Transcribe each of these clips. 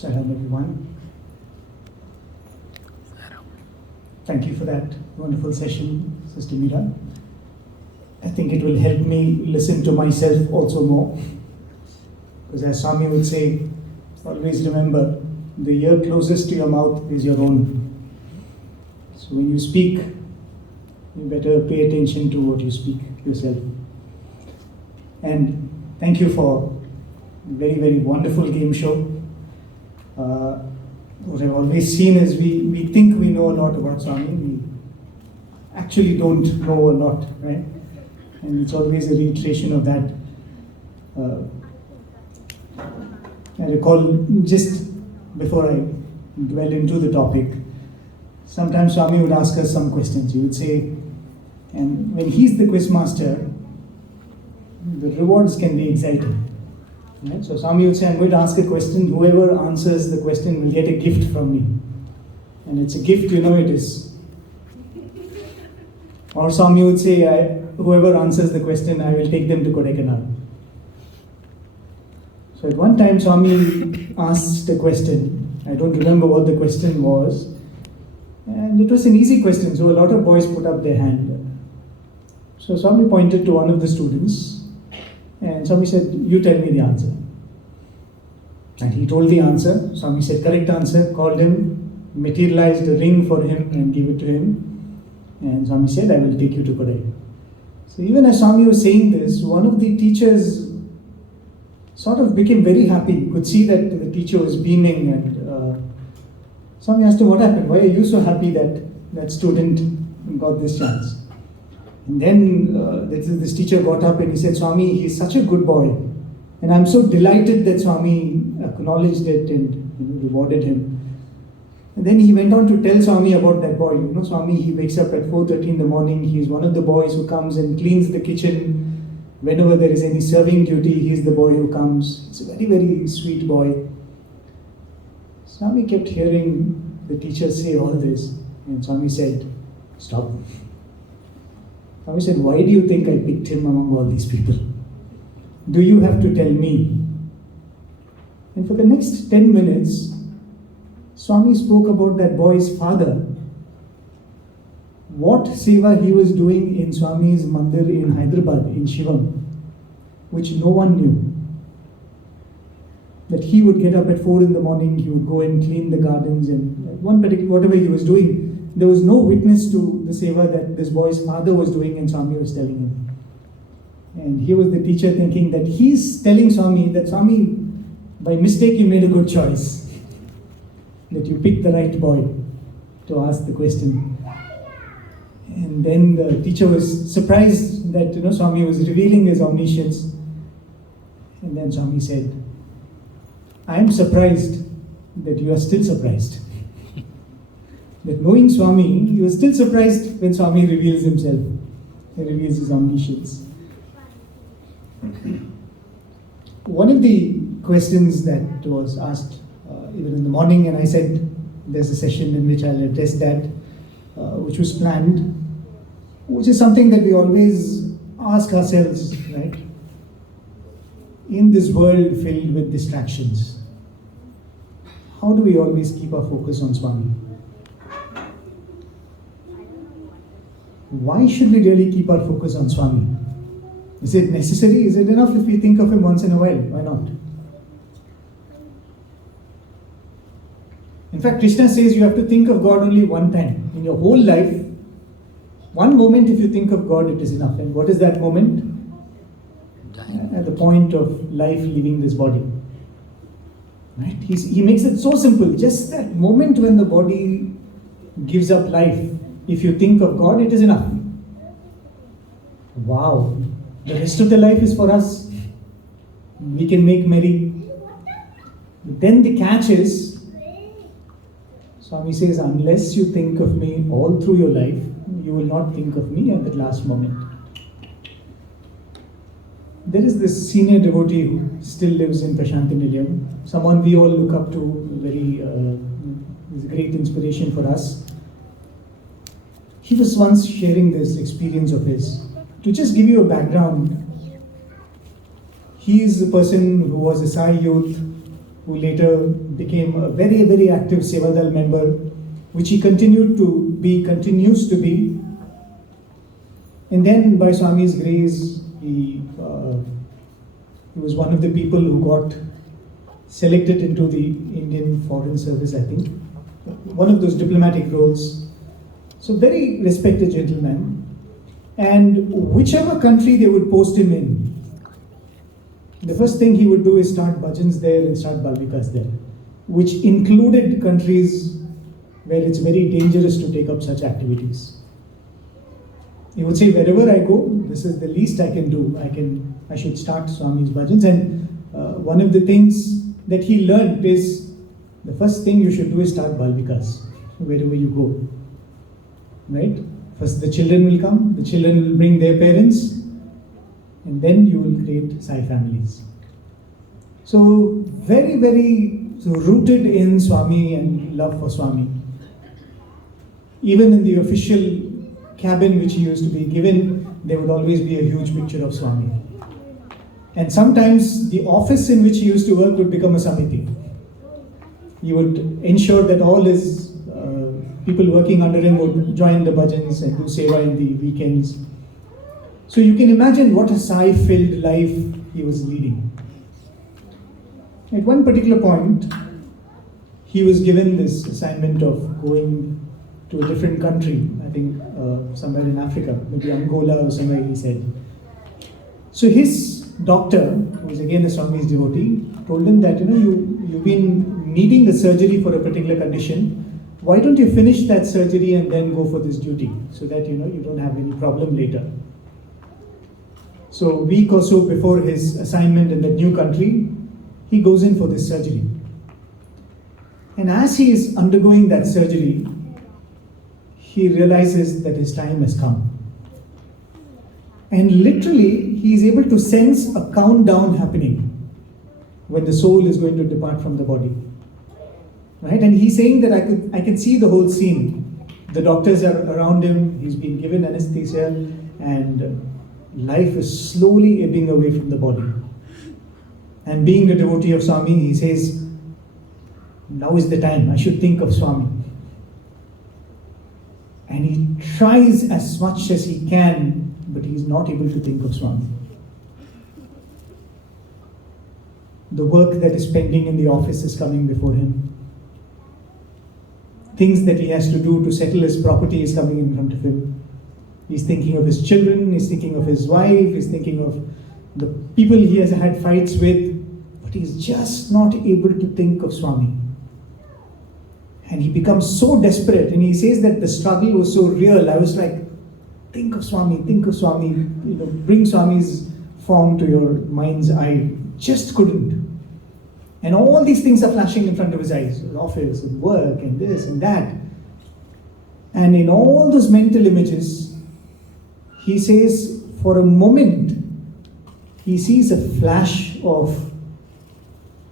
Salam everyone. Thank you for that wonderful session, Sister Meera. I think it will help me listen to myself also more. Because as Swami would say, always remember, the ear closest to your mouth is your own. So when you speak, you better pay attention to what you speak yourself. And thank you for a very, very wonderful game show. What I've always seen is we think we know a lot about Swami. We actually don't know a lot, right? And it's always a reiteration of that. I recall just before I dwell into the topic, sometimes Swami would ask us some questions. He would say, and when he's the quiz master, the rewards can be exciting. Right? So Swami would say, I'm going to ask a question. Whoever answers the question will get a gift from me. And it's a gift, you know it is. Or Swami would say, whoever answers the question, I will take them to Kodaikanal. So at one time, Swami asked a question. I don't remember what the question was. And it was an easy question, so a lot of boys put up their hand. So Swami pointed to one of the students. And Swami said, you tell me the answer. And he told the answer. Swami said, correct answer, called him, materialized a ring for him and gave it to him. And Swami said, I will take you to Kodai. So even as Swami was saying this, one of the teachers sort of became very happy. You could see that the teacher was beaming. And Swami asked him, what happened? Why are you so happy that that student got this chance? And then this teacher got up and he said, Swami, he's such a good boy. And I'm so delighted that Swami acknowledged it and rewarded him. And then he went on to tell Swami about that boy. You know, Swami, he wakes up at 4:30 in the morning. He's one of the boys who comes and cleans the kitchen. Whenever there is any serving duty, he's the boy who comes. It's a very, very sweet boy. Swami kept hearing the teacher say all this. And Swami said, stop. Swami said, why do you think I picked him among all these people? Do you have to tell me? And for the next 10 minutes, Swami spoke about that boy's father. What seva he was doing in Swami's mandir in Hyderabad, in Shivam, which no one knew. That he would get up at 4 in the morning, he would go and clean the gardens, and one particular, whatever he was doing, there was no witness to the seva that this boy's father was doing and Swami was telling him. And here was the teacher thinking that he's telling Swami that Swami, by mistake you made a good choice. That you picked the right boy to ask the question. And then the teacher was surprised that Swami was revealing his omniscience. And then Swami said, I am surprised that you are still surprised. That knowing Swami, you are still surprised when Swami reveals himself. He reveals his omniscience. One of the questions that was asked even in the morning, and I said there's a session in which I'll address that, which was planned, which is something that we always ask ourselves, right? In this world filled with distractions, how do we always keep our focus on Swami? Why should we really keep our focus on Swami? Is it necessary? Is it enough if we think of him once in a while? Why not? In fact, Krishna says you have to think of God only one time. In your whole life, one moment if you think of God, it is enough. And what is that moment? Dying. At the point of life leaving this body. Right? He makes it so simple. Just that moment when the body gives up life, if you think of God, it is enough. Wow. The rest of the life is for us. We can make merry. But then the catch is, Swami says, unless you think of me all through your life, you will not think of me at the last moment. There is this senior devotee who still lives in Prashanti Nilayam, someone we all look up to, is a great inspiration for us. He was once sharing this experience of his. To just give you a background, he is a person who was a Sai youth, who later became a very, very active Sevadal member, which he continues to be. And then by Swami's grace, he was one of the people who got selected into the Indian Foreign Service, I think. One of those diplomatic roles. So very respected gentleman. And whichever country they would post him in, the first thing he would do is start bhajans there and start balvikas there, which included countries where it's very dangerous to take up such activities. He would say, wherever I go, this is the least I can do. I should start Swami's bhajans. And one of the things that he learned is, the first thing you should do is start balvikas, wherever you go. Right? First the children will come, the children will bring their parents, and then you will create Sai families. So very, very rooted in Swami and love for Swami. Even in the official cabin which he used to be given, there would always be a huge picture of Swami. And sometimes the office in which he used to work would become a samiti. He would ensure that all his people working under him would join the bhajans and do seva in the weekends. So you can imagine what a Sai-filled life he was leading. At one particular point, he was given this assignment of going to a different country, I think somewhere in Africa, maybe Angola or somewhere, he said. So his doctor, who was again a Swami's devotee, told him that, you've been needing a surgery for a particular condition. Why don't you finish that surgery and then go for this duty, so that you don't have any problem later. So a week or so before his assignment in the new country, he goes in for this surgery. And as he is undergoing that surgery, he realizes that his time has come. And literally, he is able to sense a countdown happening when the soul is going to depart from the body. Right? And he's saying that I can see the whole scene. The doctors are around him, he's been given anesthesia, and life is slowly ebbing away from the body. And being a devotee of Swami, he says, now is the time, I should think of Swami. And he tries as much as he can, but he is not able to think of Swami. The work that is pending in the office is coming before him. Things that he has to do to settle his property is coming in front of him. He's thinking of his children, he's thinking of his wife, he's thinking of the people he has had fights with, but he's just not able to think of Swami. And he becomes so desperate, and he says that the struggle was so real. I was like, think of Swami, bring Swami's form to your mind's eye. Just couldn't. And all these things are flashing in front of his eyes, office and work and this and that. And in all those mental images, he says, for a moment, he sees a flash of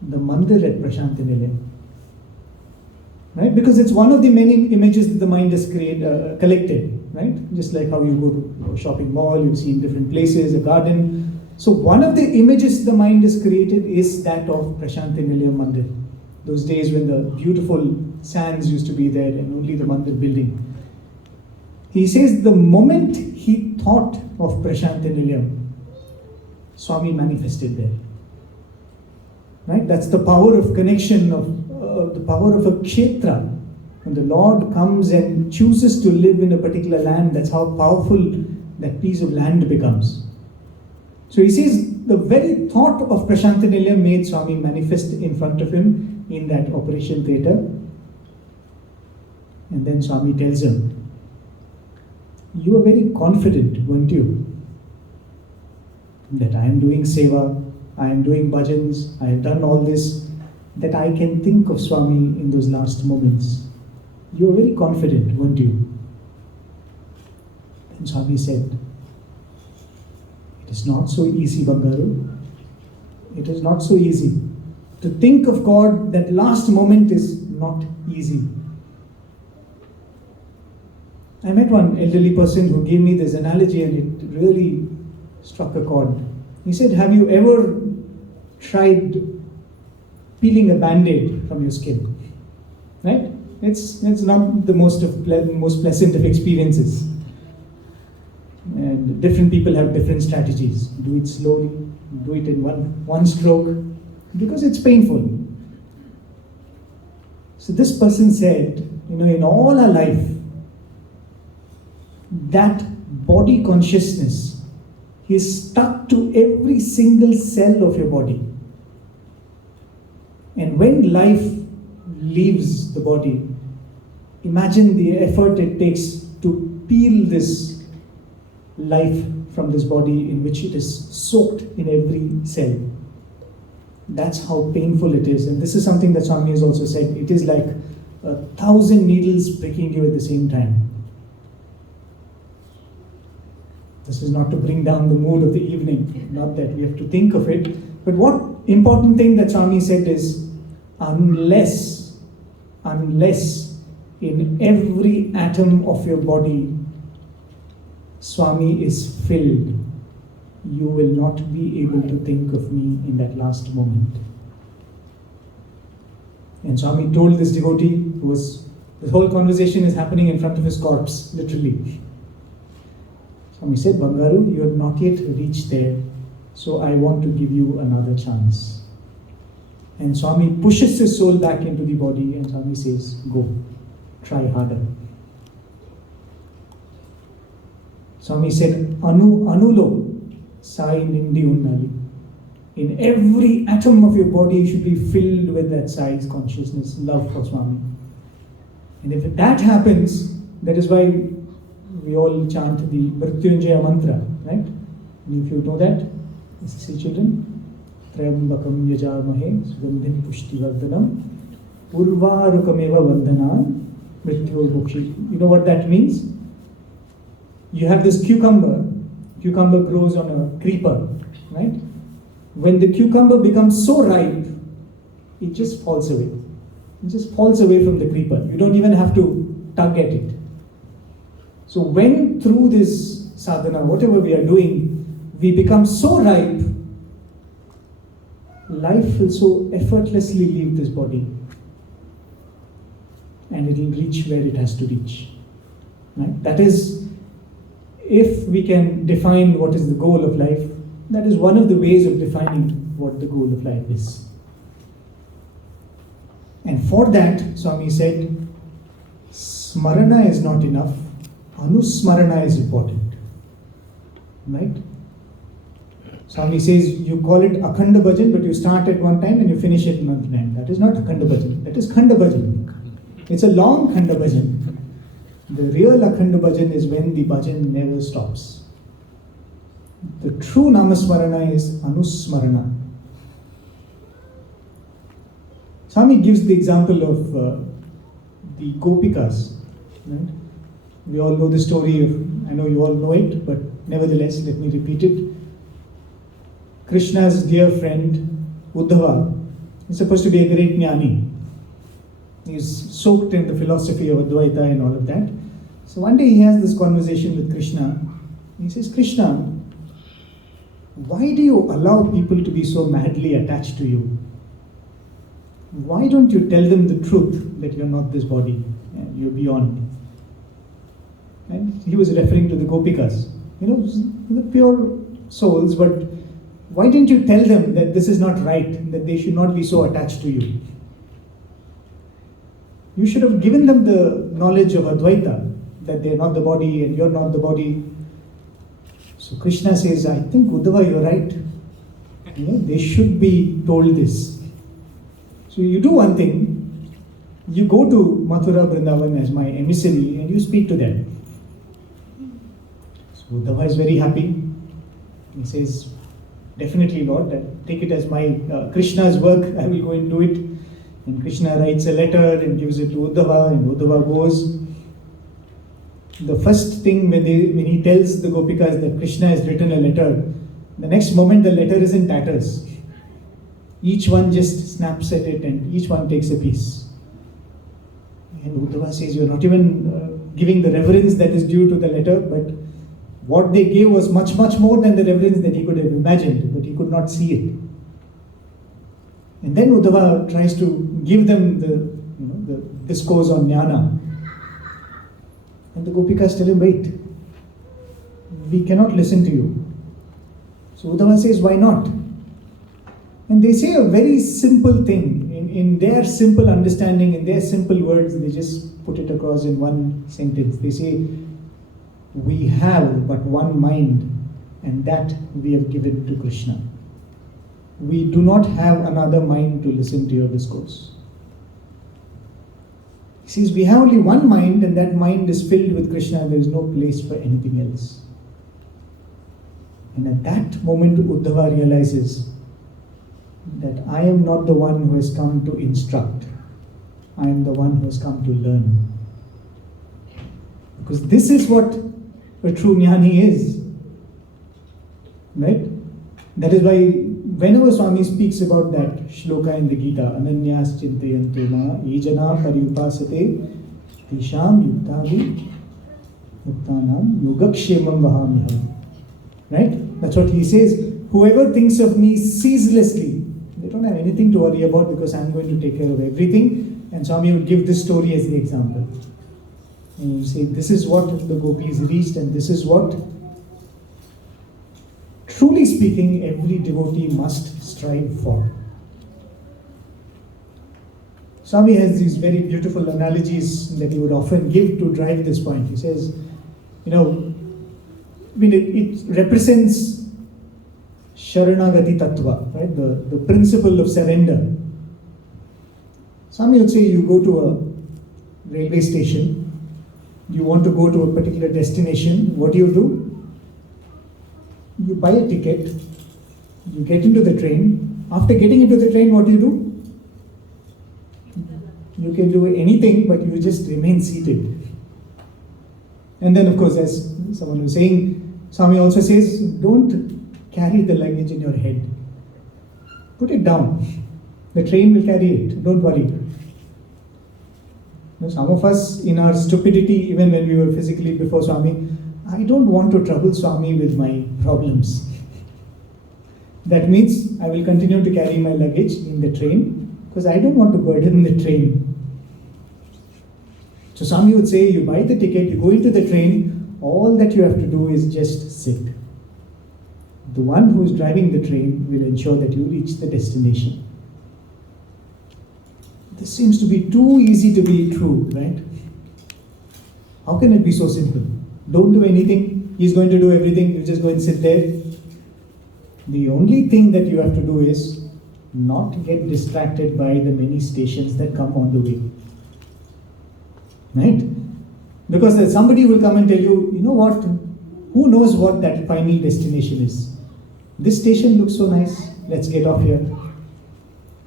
the mandir at Prashanti Nilayam. Right? Because it's one of the many images that the mind has collected. Right? Just like how you go to a shopping mall, you've seen different places, a garden. So one of the images the mind has created is that of Prashanti Nilayam Mandir. Those days when the beautiful sands used to be there and only the Mandir building. He says the moment he thought of Prashanti Nilayam, Swami manifested there. Right? That's the power of connection, of the power of a kshetra. When the Lord comes and chooses to live in a particular land, that's how powerful that piece of land becomes. So he says the very thought of Prashanti Nilayam made Swami manifest in front of him in that operation theatre. And then Swami tells him, you were very confident, weren't you? That I am doing seva, I am doing bhajans, I have done all this, that I can think of Swami in those last moments. You were very confident, weren't you? Then Swami said, it is not so easy, Bangaru. It is not so easy. To think of God, that last moment is not easy. I met one elderly person who gave me this analogy and it really struck a chord. He said, have you ever tried peeling a band-aid from your skin, right? It's not the most pleasant of experiences. And different people have different strategies. Do it slowly, do it in one stroke, because it's painful. So this person said, in all our life, that body consciousness is stuck to every single cell of your body. And when life leaves the body, imagine the effort it takes to peel this life from this body in which it is soaked in every cell. That's how painful it is. And this is something that Swami has also said. It is like 1,000 needles pricking you at the same time. This is not to bring down the mood of the evening, not that we have to think of it. But what important thing that Swami said is, unless in every atom of your body Swami is filled, you will not be able to think of me in that last moment. And Swami told this devotee, the whole conversation is happening in front of his corpse, literally. Swami said, Bangaru, you have not yet reached there, so I want to give you another chance. And Swami pushes his soul back into the body and Swami says, go, try harder. Swami said, Anulo, Sai Nindi Unnali. In every atom of your body, you should be filled with that Sai's consciousness, love for Swami. And if that happens, that is why we all chant the Mrityunjaya mantra, right? And if you know that, say children, Trayambakam yajamahe sugandhim pushtivardhanam urvarukameva vandhanan mrityor mukshi. You know what that means? You have this cucumber grows on a creeper, right? When the cucumber becomes so ripe, it just falls away. It just falls away from the creeper. You don't even have to tug at it. So when through this sadhana, whatever we are doing, we become so ripe, life will so effortlessly leave this body. And it will reach where it has to reach. Right? That is, if we can define what is the goal of life, that is one of the ways of defining what the goal of life is. And for that, Swami said, Smarana is not enough, Anusmarana is important. Right? Swami says, you call it Akhanda Bhajan, but you start at one time and you finish at another time. That is not Akhanda Bhajan, that is Khanda Bhajan. It's a long Khanda Bhajan. The real Akhanda Bhajan is when the bhajan never stops. The true Namasmarana is Anusmarana. Swami gives the example of the Gopikas. Right? We all know the story I know you all know it, but nevertheless, let me repeat it. Krishna's dear friend, Uddhava, is supposed to be a great jnani. He's soaked in the philosophy of Advaita and all of that. So one day he has this conversation with Krishna. He says, Krishna, why do you allow people to be so madly attached to you? Why don't you tell them the truth that you're not this body, you're beyond? And he was referring to the Gopikas, the pure souls, but why didn't you tell them that this is not right, that they should not be so attached to you? You should have given them the knowledge of Advaita, that they're not the body and you're not the body. So Krishna says, I think Uddhava, you're right. They should be told this. So you do one thing, you go to Mathura Vrindavan as my emissary and you speak to them. So Uddhava is very happy. He says, definitely Lord, take it as my Krishna's work, I will go and do it. And Krishna writes a letter and gives it to Uddhava, and Uddhava goes. The first thing when he tells the Gopikas that Krishna has written a letter, the next moment the letter is in tatters. Each one just snaps at it and each one takes a piece. And Uddhava says, you're not even giving the reverence that is due to the letter, but what they gave was much, much more than the reverence that he could have imagined, but he could not see it. And then Uddhava tries to give them the discourse on jnana. And the Gopikas tell him, wait, we cannot listen to you. So Uddhava says, why not? And they say a very simple thing. In their simple understanding, in their simple words, they just put it across in one sentence. They say, we have but one mind, and that we have given to Krishna. We do not have another mind to listen to your discourse. He says, we have only one mind, and that mind is filled with Krishna, and there is no place for anything else. And at that moment, Uddhava realizes that I am not the one who has come to instruct. I am the one who has come to learn. Because this is what a true jnani is. Right? That is why whenever Swami speaks about that shloka in the Gita, Ananyas Chintayantu Ma Ejana Paryupasate Tisham Yuktavi Yuktanam Yogakshemam Vahamiham. Right? That's what he says. Whoever thinks of me ceaselessly, they don't have anything to worry about because I'm going to take care of everything. And Swami would give this story as the example. And you say, this is what the gopis reached, and this is what, truly speaking, every devotee must strive for. Swami has these very beautiful analogies that he would often give to drive this point. He says, it represents Sharanagati Tattva, right? The principle of surrender. Swami would say, you go to a railway station, you want to go to a particular destination, what do? You buy a ticket, you get into the train. After getting into the train, what do? You can do anything, but you just remain seated. And then, of course, as someone was saying, Swami also says, don't carry the luggage in your head. Put it down. The train will carry it. Don't worry. Some of us, in our stupidity, even when we were physically before Swami, I don't want to trouble Swami with my problems. That means I will continue to carry my luggage in the train because I don't want to burden the train. So Swami would say, you buy the ticket, you go into the train, all that you have to do is just sit. The one who is driving the train will ensure that you reach the destination. This seems to be too easy to be true, right? How can it be so simple? Don't do anything, he's going to do everything, you just go and sit there. The only thing that you have to do is not get distracted by the many stations that come on the way. Right? Because somebody will come and tell you, you know what, who knows what that final destination is? This station looks so nice, let's get off here.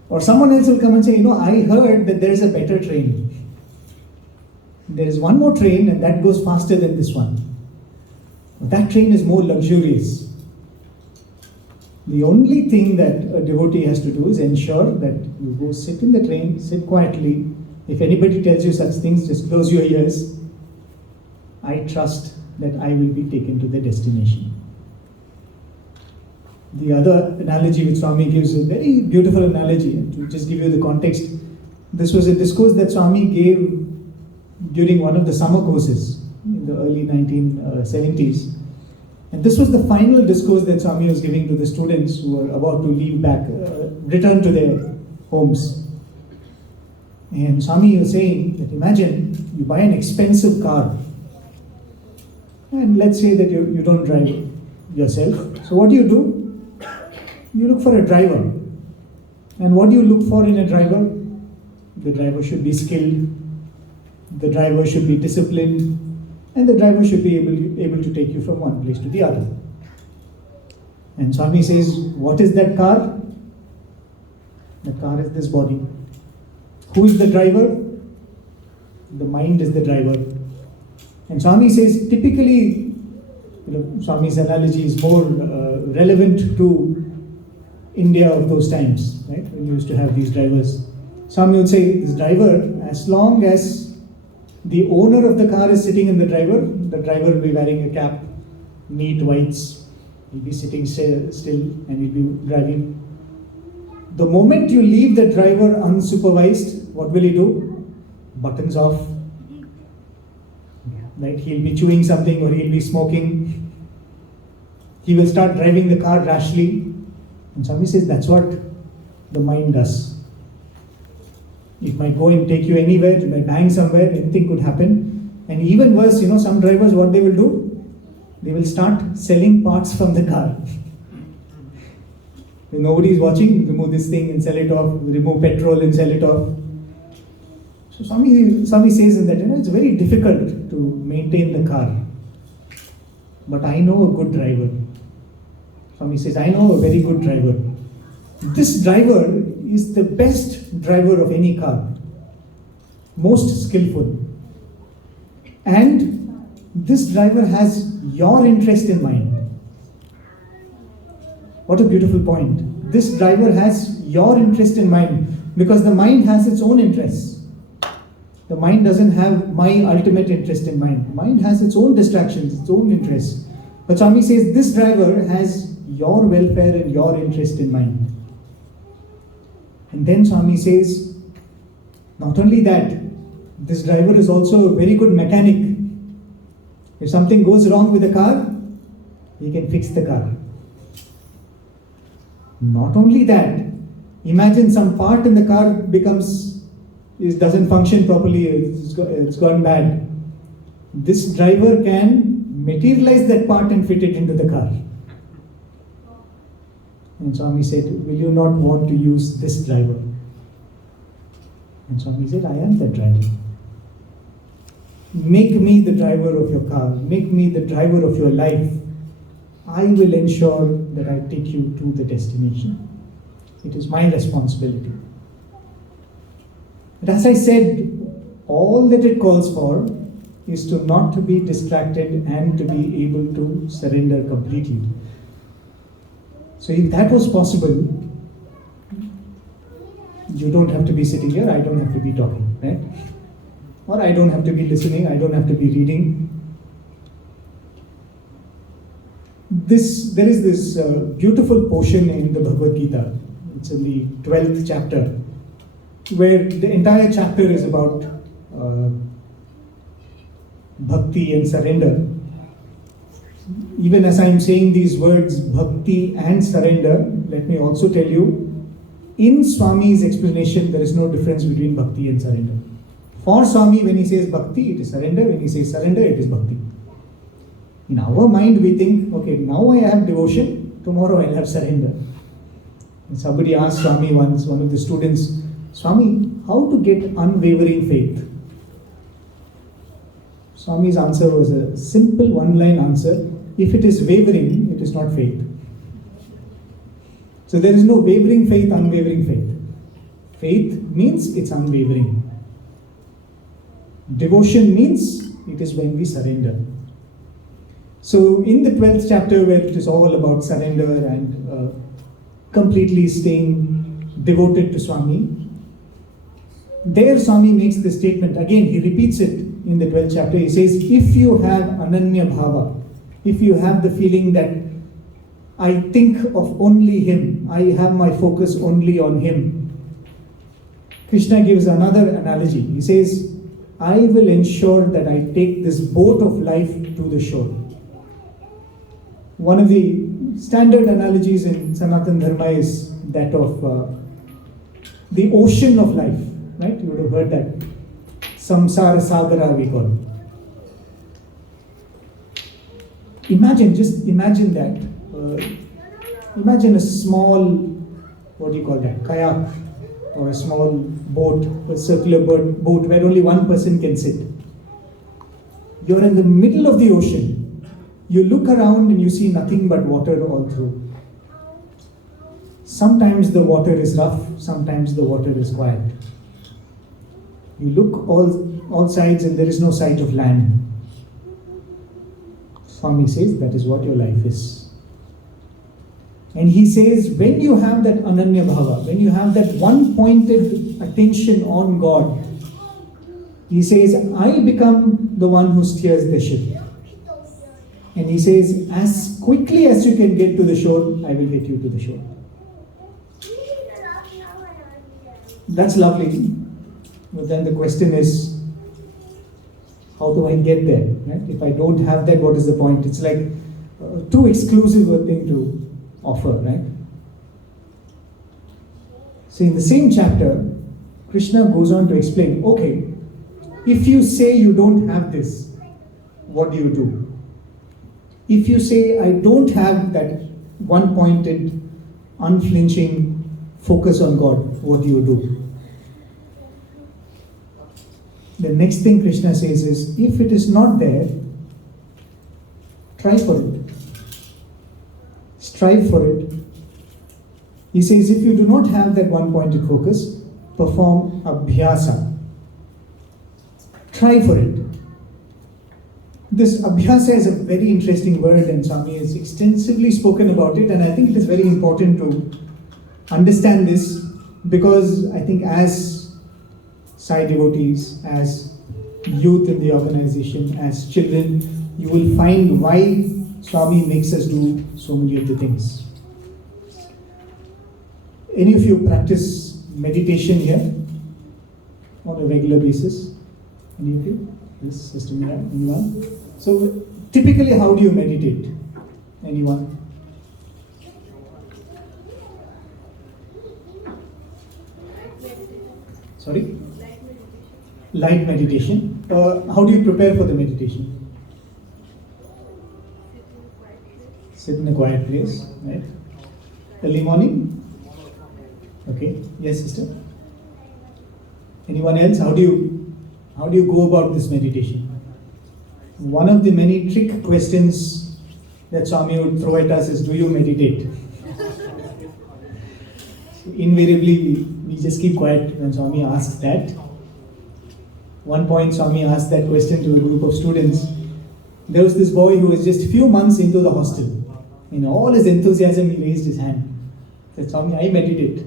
Or someone else will come and say, I heard that there is a better train. There is one more train and that goes faster than this one. That train is more luxurious. The only thing that a devotee has to do is ensure that you go sit in the train, sit quietly. If anybody tells you such things, just close your ears. I trust that I will be taken to the destination. The other analogy which Swami gives, a very beautiful analogy, and to just give you the context, this was a discourse that Swami gave during one of the summer courses in the early 1970s. And this was the final discourse that Swami was giving to the students who were about to leave back, return to their homes. And Swami was saying that imagine you buy an expensive car, and let's say that you don't drive yourself. So what do? You look for a driver. And what do you look for in a driver? The driver should be skilled, the driver should be disciplined, and the driver should be able to take you from one place to the other. And Swami says, what is that car? The car is this body. Who is the driver? The mind is the driver. And Swami says, typically, Swami's analogy is more relevant to India of those times, right? When you used to have these drivers. Swami would say, this driver, as long as the owner of the car is sitting in the driver will be wearing a cap, neat whites, he'll be sitting still and he'll be driving. The moment you leave the driver unsupervised, what will he do? Buttons off. Right? He'll be chewing something or he'll be smoking. He will start driving the car rashly. And Swami says that's what the mind does. It might go and take you anywhere, it might bang somewhere, anything could happen. And even worse, some drivers, what they will do? They will start selling parts from the car. If nobody is watching, remove this thing and sell it off, remove petrol and sell it off. So Swami says in that, it's very difficult to maintain the car. But I know a good driver. Swami says, I know a very good driver. This driver is the best driver of any car. Most skillful. And this driver has your interest in mind. What a beautiful point. This driver has your interest in mind, because the mind has its own interests. The mind doesn't have my ultimate interest in mind. The mind has its own distractions, its own interests. But Swami says this driver has your welfare and your interest in mind. And then Swami says, not only that, this driver is also a very good mechanic. If something goes wrong with the car, he can fix the car. Not only that, imagine some part in the car doesn't function properly, it's gone bad. This driver can materialize that part and fit it into the car. And Swami said, will you not want to use this driver? And Swami said, I am that driver. Make me the driver of your car. Make me the driver of your life. I will ensure that I take you to the destination. It is my responsibility. But as I said, all that it calls for is to not to be distracted and to be able to surrender completely. So if that was possible, you don't have to be sitting here, I don't have to be talking, right? Or I don't have to be listening, I don't have to be reading. There is this beautiful portion in the Bhagavad Gita. It's in the 12th chapter, where the entire chapter is about bhakti and surrender. Even as I am saying these words, bhakti and surrender, let me also tell you, in Swami's explanation, there is no difference between bhakti and surrender. For Swami, when he says bhakti, it is surrender. When he says surrender, it is bhakti. In our mind, we think, okay, now I have devotion, tomorrow I'll have surrender. And somebody asked Swami once, one of the students, Swami, how to get unwavering faith? Swami's answer was a simple one-line answer. If it is wavering, it is not faith. So there is no wavering faith, unwavering faith. Faith means it's unwavering. Devotion means it is when we surrender. So in the 12th chapter, where it is all about surrender and completely staying devoted to Swami, there Swami makes this statement. Again, he repeats it in the 12th chapter. He says, if you have ananya bhava, if you have the feeling that I think of only him, I have my focus only on him. Krishna gives another analogy. He says, I will ensure that I take this boat of life to the shore. One of the standard analogies in Sanatana Dharma is that of the ocean of life, right? You would have heard that. Samsara Sagara we call it. Just imagine that. Imagine a small, what do you call that, kayak, or a small boat, a circular boat where only one person can sit. You're in the middle of the ocean. You look around and you see nothing but water all through. Sometimes the water is rough, sometimes the water is quiet. You look all sides and there is no sight of land. Swami says that is what your life is. And he says, when you have that ananya bhava, when you have that one-pointed attention on God, he says, I become the one who steers the ship. And he says, as quickly as you can get to the shore, I will get you to the shore. That's lovely. But then the question is, how do I get there? Right? If I don't have that, what is the point? It's like too exclusive a thing to offer, right? So in the same chapter, Krishna goes on to explain, okay, if you say you don't have this, what do you do? If you say, I don't have that one-pointed, unflinching focus on God, what do you do? The next thing Krishna says is, if it is not there, try for it. Strive for it. He says, if you do not have that one-pointed focus, perform abhyasa. Try for it. This abhyasa is a very interesting word, and Swami has extensively spoken about it, and I think it is very important to understand this, because I think as Sai devotees, as youth in the organization, as children, you will find why Swami makes us do so many of the things. Any of you practice meditation here on a regular basis? Any of you? Yes, Sister Mira, anyone? So, typically, how do you meditate? Anyone? Sorry? Light meditation. How do you prepare for the meditation? Sit in a quiet place, right? Early morning? Okay. Yes, sister? Anyone else? How do you go about this meditation? One of the many trick questions that Swami would throw at us is, do you meditate? So invariably, we just keep quiet when Swami asks that. One point, Swami asked that question to a group of students. There was this boy who was just a few months into the hostel. In all his enthusiasm, he raised his hand. He said, Swami, I meditate.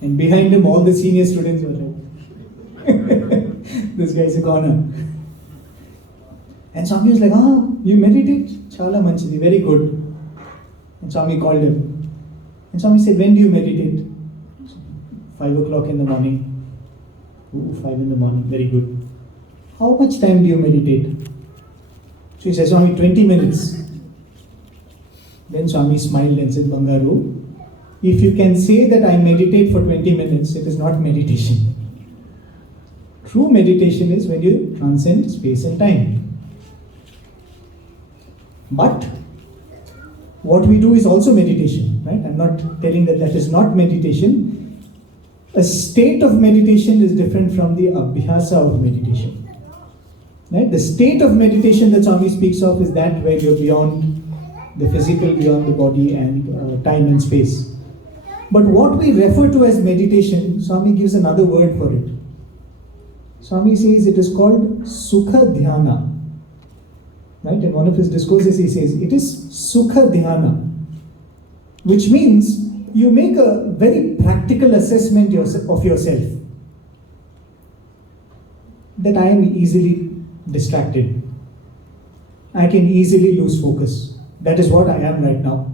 And behind him, all the senior students were like, this guy's a goner. And Swami was like, you meditate? Chala manchidi, very good. And Swami called him. And Swami said, when do you meditate? 5 o'clock in the morning. Ooh, 5 in the morning, very good. How much time do you meditate? So he says, Swami, 20 minutes. Then Swami smiled and said, Bangaru, if you can say that I meditate for 20 minutes, it is not meditation. True meditation is when you transcend space and time. But what we do is also meditation, right? I'm not telling that that is not meditation. A state of meditation is different from the abhyasa of meditation. Right? The state of meditation that Swami speaks of is that where you're beyond the physical, beyond the body and time and space. But what we refer to as meditation, Swami gives another word for it. Swami says it is called Sukha Dhyana. Right? In one of his discourses he says, it is Sukha Dhyana. Which means you make a very practical assessment of yourself. That I am easily distracted. I can easily lose focus. That is what I am right now.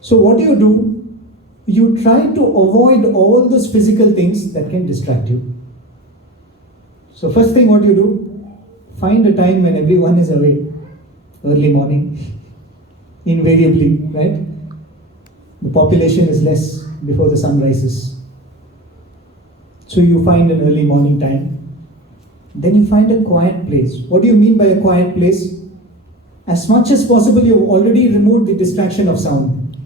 So what do? You try to avoid all those physical things that can distract you. So first thing what do? Find a time when everyone is awake. Early morning. Invariably, right? The population is less before the sun rises. So you find an early morning time. Then you find a quiet place. What do you mean by a quiet place? As much as possible, you've already removed the distraction of sound.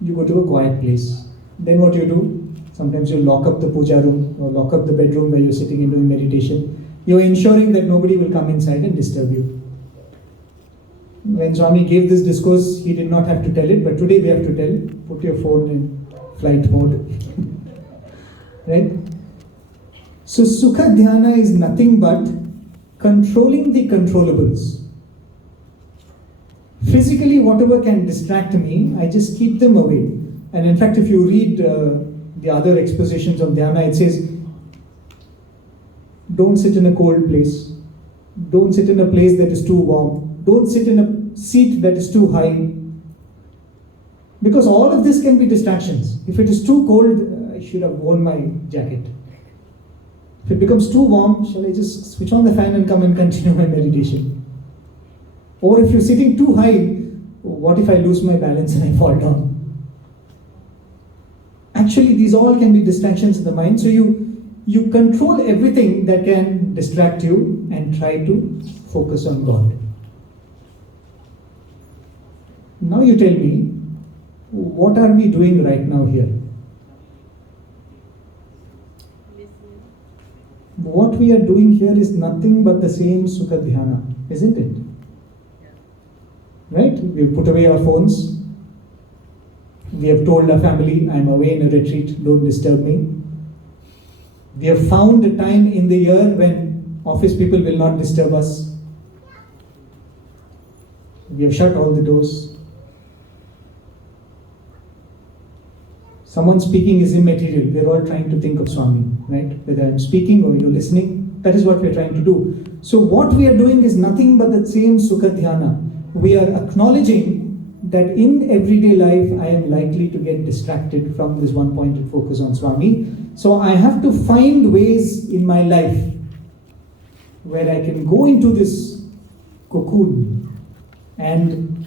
You go to a quiet place. Then what do? Sometimes you lock up the puja room or lock up the bedroom where you're sitting and doing meditation. You're ensuring that nobody will come inside and disturb you. When Swami gave this discourse, he did not have to tell it, but today we have to tell, put your phone in flight mode. Right? So Sukha Dhyana is nothing but controlling the controllables. Physically, whatever can distract me, I just keep them away. And in fact, if you read the other expositions on Dhyana, it says, don't sit in a cold place. Don't sit in a place that is too warm. Don't sit in a seat that is too high. Because all of this can be distractions. If it is too cold, I should have worn my jacket. If it becomes too warm, shall I just switch on the fan and come and continue my meditation? Or if you're sitting too high, what if I lose my balance and I fall down? Actually, these all can be distractions in the mind. So you control everything that can distract you and try to focus on God. Now you tell me, what are we doing right now here? What we are doing here is nothing but the same Sukha Dhyana, isn't it? Right? We've put away our phones. We have told our family, I'm away in a retreat, don't disturb me. We have found a time in the year when office people will not disturb us. We have shut all the doors. Someone speaking is immaterial. We're all trying to think of Swami, right? Whether I'm speaking or you're listening, that is what we're trying to do. So what we are doing is nothing but the same Sukha Dhyana. We are acknowledging that in everyday life, I am likely to get distracted from this one-pointed focus on Swami. So I have to find ways in my life where I can go into this cocoon and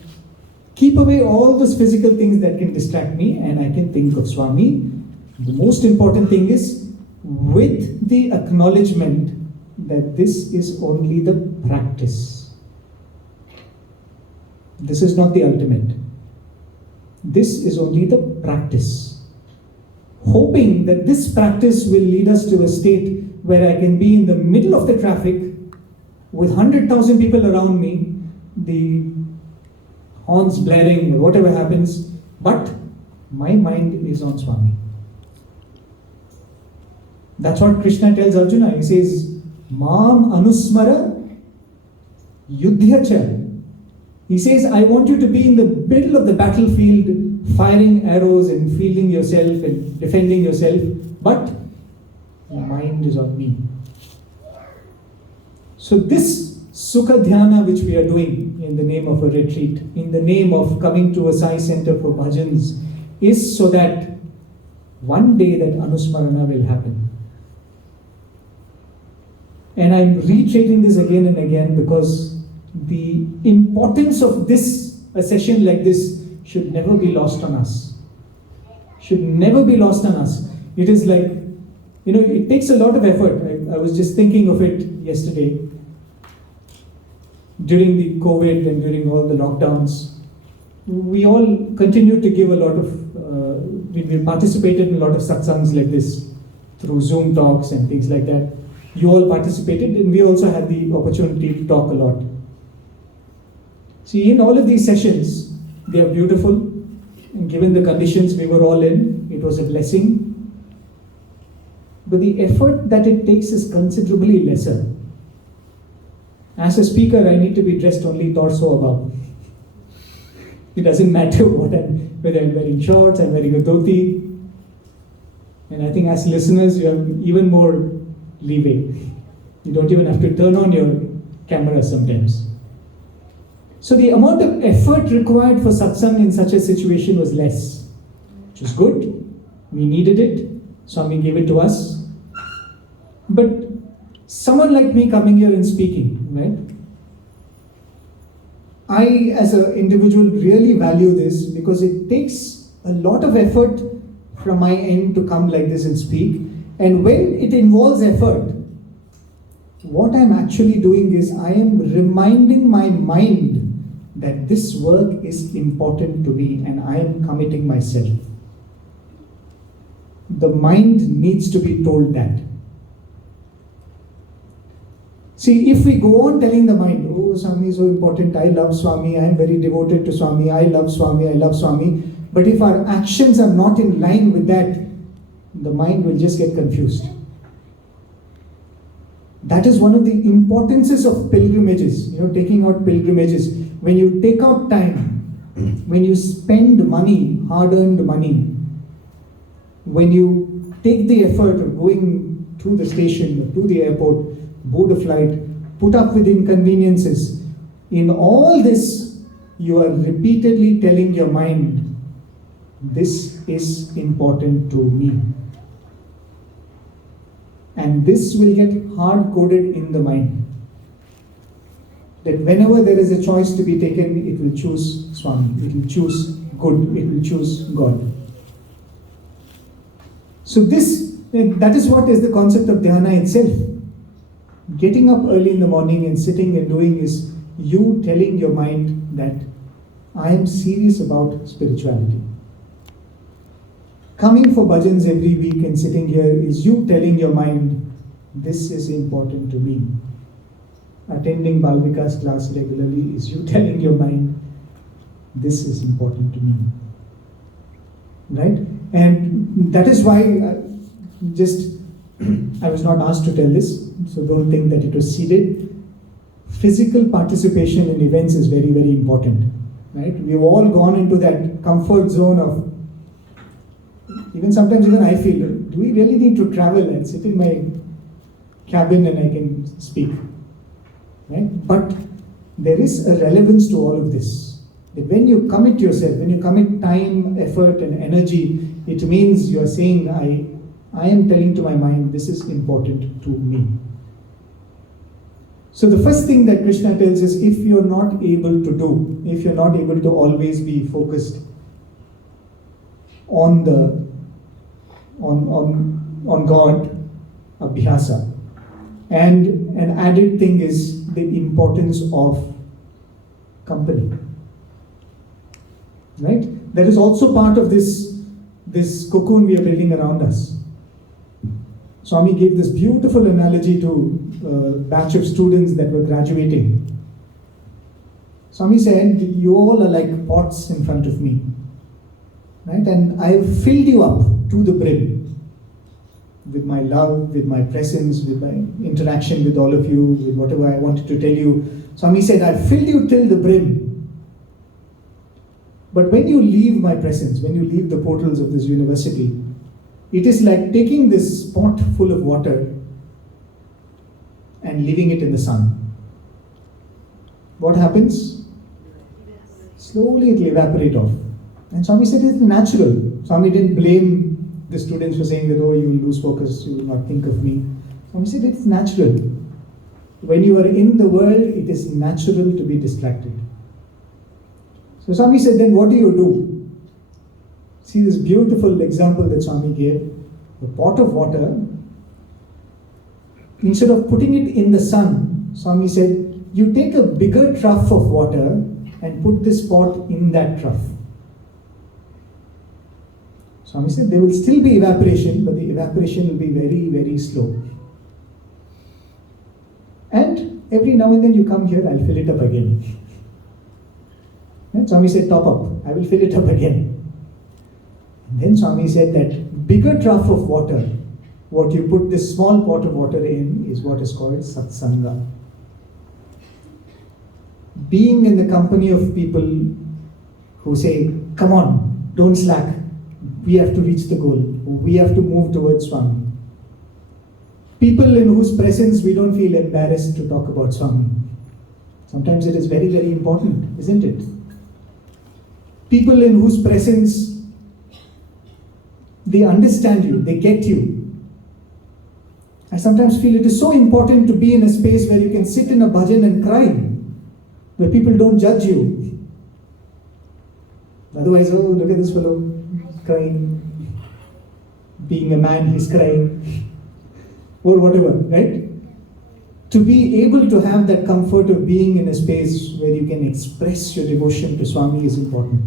keep away all those physical things that can distract me, and I can think of Swami. The most important thing is with the acknowledgement that this is only the practice. This is not the ultimate. This is only the practice. Hoping that this practice will lead us to a state where I can be in the middle of the traffic with 100,000 people around me, the horns blaring or whatever happens, but my mind is on Swami. That's what Krishna tells Arjuna. He says, Mam anusmara yudhyacha. He says, I want you to be in the middle of the battlefield, firing arrows and fielding yourself and defending yourself, but your mind is on me. So this Sukha Dhyana which we are doing in the name of a retreat, in the name of coming to a Sai center for bhajans, is so that one day that Anusmarana will happen. And I'm reiterating this again and again because the importance of this, a session like this, should never be lost on us. Should never be lost on us. It is like, it takes a lot of effort. I was just thinking of it yesterday. During the COVID and during all the lockdowns, we all continued to give a lot of, we participated in a lot of satsangs like this through Zoom talks and things like that. You all participated and we also had the opportunity to talk a lot. See, in all of these sessions, they are beautiful. And given the conditions we were all in, it was a blessing. But the effort that it takes is considerably lesser. As a speaker, I need to be dressed only torso above. It doesn't matter whether I'm wearing shorts, I'm wearing a dhoti. And I think as listeners, you have even more leeway. You don't even have to turn on your camera sometimes. So the amount of effort required for satsang in such a situation was less, which was good. We needed it. Swami gave it to us. But someone like me coming here and speaking, right? I, as an individual, really value this because it takes a lot of effort from my end to come like this and speak. And when it involves effort, what I'm actually doing is I am reminding my mind that this work is important to me and I am committing myself. The mind needs to be told that. See, if we go on telling the mind, oh, Swami is so important, I love Swami, I am very devoted to Swami, I love Swami, I love Swami. But if our actions are not in line with that, the mind will just get confused. That is one of the importances of pilgrimages, taking out pilgrimages. When you take out time, when you spend money, hard-earned money, when you take the effort of going to the station, to the airport, board a flight, put up with inconveniences, in all this, you are repeatedly telling your mind, this is important to me. And this will get hard-coded in the mind. That whenever there is a choice to be taken, it will choose Swami, it will choose good, it will choose God. So that is what is the concept of dhyana itself. Getting up early in the morning and sitting and doing is you telling your mind that I am serious about spirituality. Coming for bhajans every week and sitting here is you telling your mind, this is important to me. Attending Balvika's class regularly is you telling your mind, this is important to me. Right? And that is why I was not asked to tell this, so don't think that it was seeded. Physical participation in events is very, very important. Right? We've all gone into that comfort zone of, sometimes I feel, do we really need to travel and sit in my cabin and I can speak? Right? But there is a relevance to all of this. That when you commit yourself, when you commit time, effort and energy, it means you are saying, I am telling to my mind, this is important to me. So the first thing that Krishna tells is, if you're not able to always be focused on God, abhyasa. And an added thing is the importance of company. Right? That is also part of this cocoon we are building around us. Swami gave this beautiful analogy to a batch of students that were graduating. Swami said, you all are like pots in front of me. Right? And I have filled you up to the brim with my love, with my presence, with my interaction with all of you, with whatever I wanted to tell you. Swami said, I've filled you till the brim. But when you leave my presence, when you leave the portals of this university, it is like taking this pot full of water and leaving it in the sun. What happens? Slowly it will evaporate off. And Swami said it's natural. Swami didn't blame the students for saying that, oh, you will lose focus, you will not think of me. Swami said it's natural. When you are in the world, it is natural to be distracted. So Swami said, then what do you do? See this beautiful example that Swami gave. A pot of water, instead of putting it in the sun, Swami said, you take a bigger trough of water and put this pot in that trough. Swami said, there will still be evaporation, but the evaporation will be very, very slow. And every now and then you come here, I'll fill it up again. And Swami said, top up, I will fill it up again. And then Swami said that bigger trough of water, what you put this small pot of water in, is what is called Satsanga. Being in the company of people who say, come on, don't slack, we have to reach the goal, we have to move towards Swami. People in whose presence we don't feel embarrassed to talk about Swami. Sometimes it is very, very important, isn't it? People in whose presence they understand you, they get you. I sometimes feel it is so important to be in a space where you can sit in a bhajan and cry, where people don't judge you. Otherwise, oh, look at this fellow crying. Being a man, he's crying. Or whatever, right? To be able to have that comfort of being in a space where you can express your devotion to Swami is important.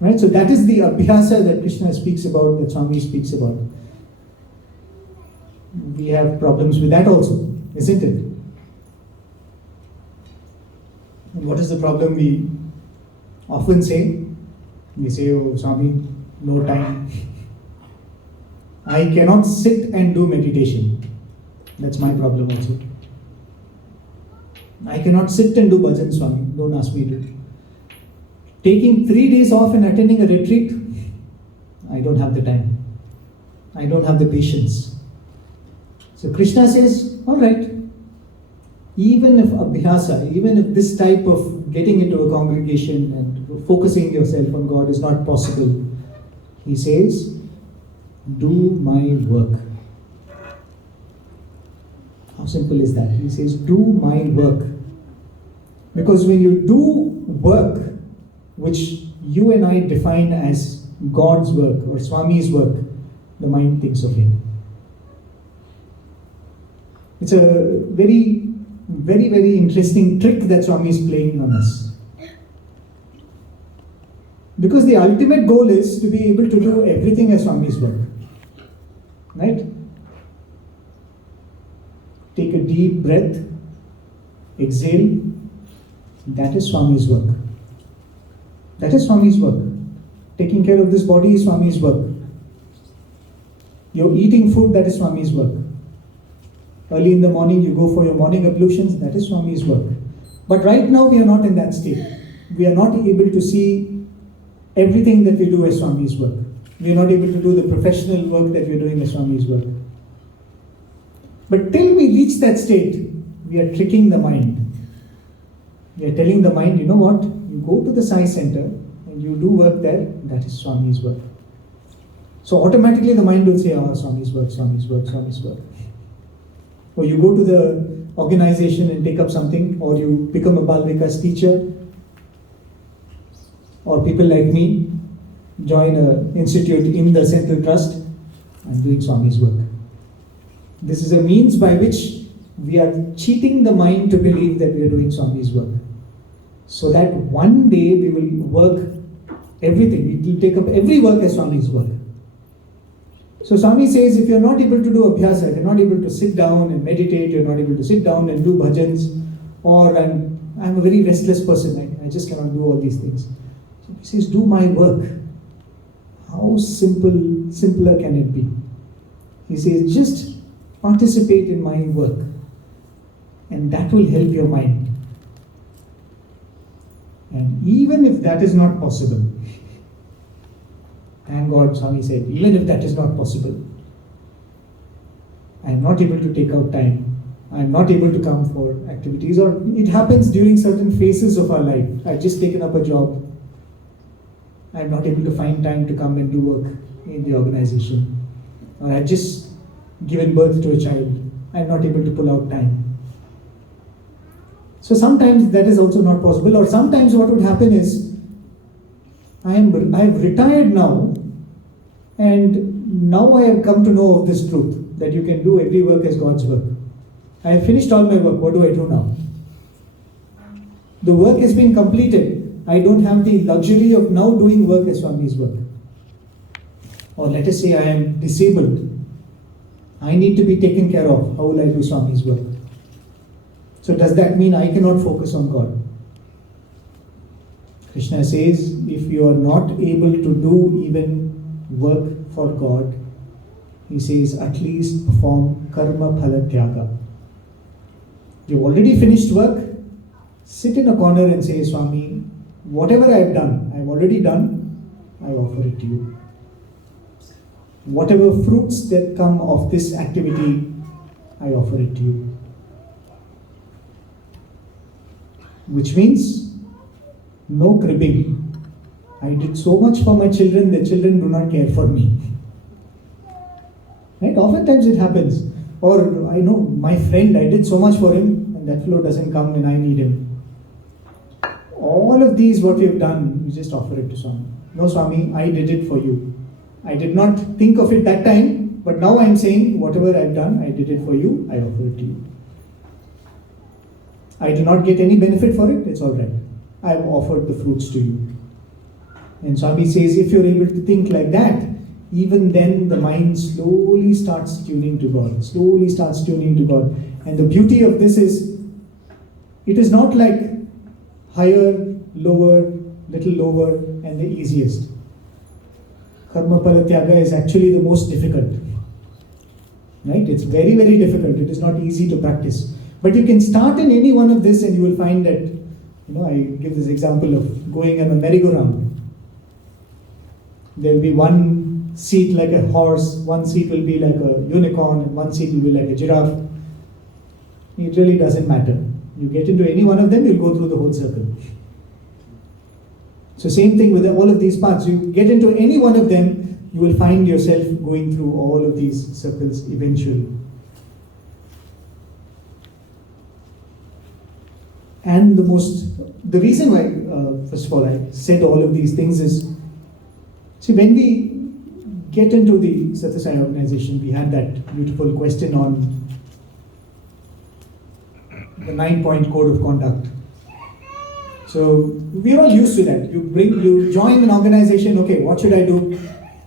Right? So that is the abhyasa that Krishna speaks about, that Swami speaks about. We have problems with that also, isn't it? And what is the problem we often say? We say, oh Swami, no time. I cannot sit and do meditation. That's my problem also. I cannot sit and do bhajan, Swami. Don't ask me to. Taking 3 days off and attending a retreat, I don't have the time. I don't have the patience. So Krishna says, all right, even if abhyasa, even if this type of getting into a congregation and focusing yourself on God is not possible. He says, do my work. How simple is that? He says, do my work. Because when you do work, which you and I define as God's work or Swami's work, the mind thinks of Him. It's a very, very, very interesting trick that Swami is playing on us. Because the ultimate goal is to be able to do everything as Swami's work. Right? Take a deep breath, exhale. That is Swami's work. That is Swami's work. Taking care of this body is Swami's work. You're eating food, that is Swami's work. Early in the morning, you go for your morning ablutions, that is Swami's work. But right now, we are not in that state. We are not able to see everything that we do as Swami's work. We are not able to do the professional work that we are doing as Swami's work. But till we reach that state, we are tricking the mind. We are telling the mind, you know what? You go to the Sai Center and you do work there, that is Swami's work. So automatically the mind will say, oh, Swami's work, Swami's work, Swami's work. Or you go to the organization and take up something, or you become a Bal Vikas teacher, or people like me join an institute in the Central Trust, I'm doing Swami's work. This is a means by which we are cheating the mind to believe that we are doing Swami's work. So that one day we will work everything, we will take up every work as Swami's work. So Swami says, if you're not able to do abhyasa, if you're not able to sit down and meditate, you're not able to sit down and do bhajans, or I'm a very restless person, I just cannot do all these things. So he says, do my work. How simpler can it be? He says, just participate in my work, and that will help your mind. And even if that is not possible, thank God, Swami said, even if that is not possible, I am not able to take out time, I am not able to come for activities, or it happens during certain phases of our life. I've just taken up a job, I am not able to find time to come and do work in the organization, or I've just given birth to a child, I am not able to pull out time. So sometimes that is also not possible, or sometimes what would happen is, I have retired now, and now I have come to know of this truth, that you can do every work as God's work. I have finished all my work, what do I do now? The work has been completed. I don't have the luxury of now doing work as Swami's work. Or let us say I am disabled. I need to be taken care of. How will I do Swami's work? So does that mean I cannot focus on God? Krishna says, if you are not able to do even work for God, he says, at least perform karma phala tyaga. You've already finished work, sit in a corner and say, Swami, whatever I have done, I have already done, I offer it to you. Whatever fruits that come of this activity, I offer it to you. Which means, no cribbing. I did so much for my children, the children do not care for me. Right? Oftentimes it happens. Or I know my friend, I did so much for him, and that fellow doesn't come when I need him. All of these, what you've done, you just offer it to Swami. No, Swami, I did it for you. I did not think of it that time, but now I'm saying, whatever I've done, I did it for you, I offer it to you. I do not get any benefit for it, it's alright. I've offered the fruits to you. And Swami says, if you're able to think like that, even then the mind slowly starts tuning to God, slowly starts tuning to God. And the beauty of this is, it is not like higher, lower, little lower, and the easiest. Karma phala tyaga is actually the most difficult. Right? It's very, very difficult. It is not easy to practice. But you can start in any one of this and you will find that, I give this example of going on a merry-go-round. There will be one seat like a horse, one seat will be like a unicorn, and one seat will be like a giraffe. It really doesn't matter. You get into any one of them, you'll go through the whole circle. So same thing with all of these paths. You get into any one of them, you will find yourself going through all of these circles eventually. And the reason why, first of all, I said all of these things is, see, when we get into the Satsang organization, we had that beautiful question on the 9-point code of conduct. So we're all used to that. You join an organization, okay, what should I do?